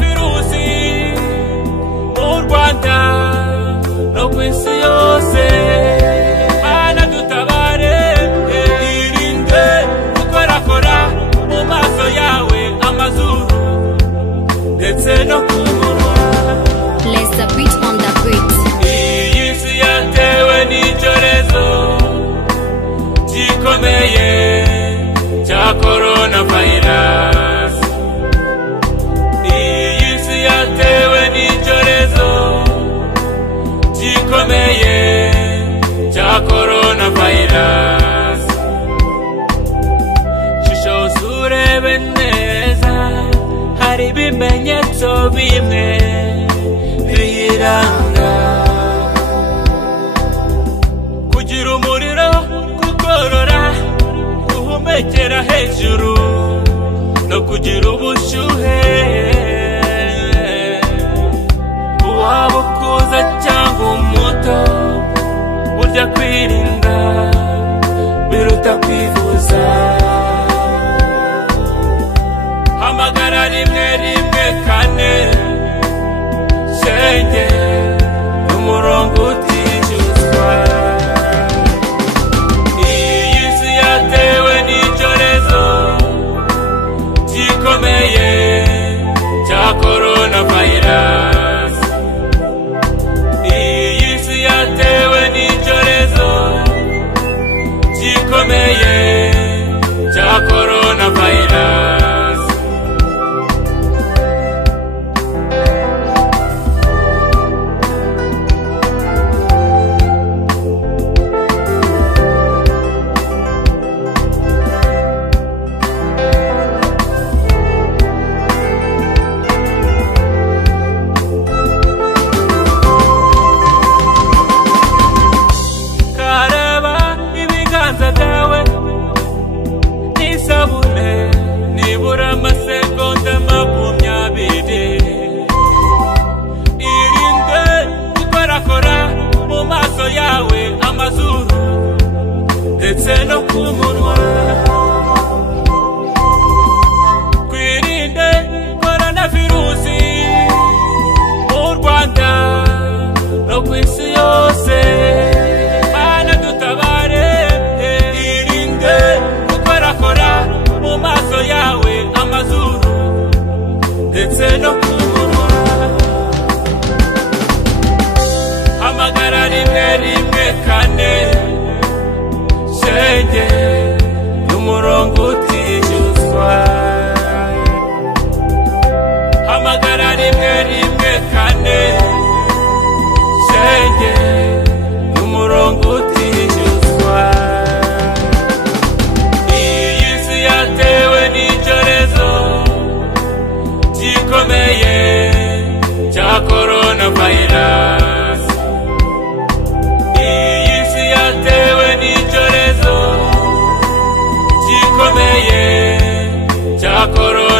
virusi mu Rwanda no kw'isi yose. Mana dutabare, irinde gukorakora mu maso yawe, amazuru ndetse no ku munwa. Let's the beat on the beat. Iyi si yatewe n'icyorezo gikomeye cya coronavirus. Iyi si yatewe n'icyorezo gikomeye cya coronavirus. Shishoza urebe neza, hari ibimenyetso bimwe biyiranga: kugira umuriro, gukorora, guhumekera hejuru no kugira ubushyuhe. Waba ukuze cyangwa umuto, burya kwirinda biruta kwivuza. Hamagara 114 shenge n'umurongo utijuzwa. Iyi si yatewe n'icyorezo gikomeye cya coronavirus. Iyi si yatewe n'icyorezo gikomeye cya coronavirus. Karaba ibiganza byawe n'isabune nibura amasegonda 20. Irinde gukorakora mu maso yawe, amazuru ndetse no ku munwa. Twirinde coronavirusi mu Rwanda no kw'isi yose. Mana dutabare, irinde gukorakora mu maso yawe, amazuru ndetse no ku munwa. Hamagara 114 shenge n'umurongo utijuzwa. Hamagara 114 shenge n'umurongo utijuzwa. Iyi si yatewe n'icyorezo gikomeye cya coronavirus. Iyi si yatewe n'icyorezo gikomeye cya coronavirus.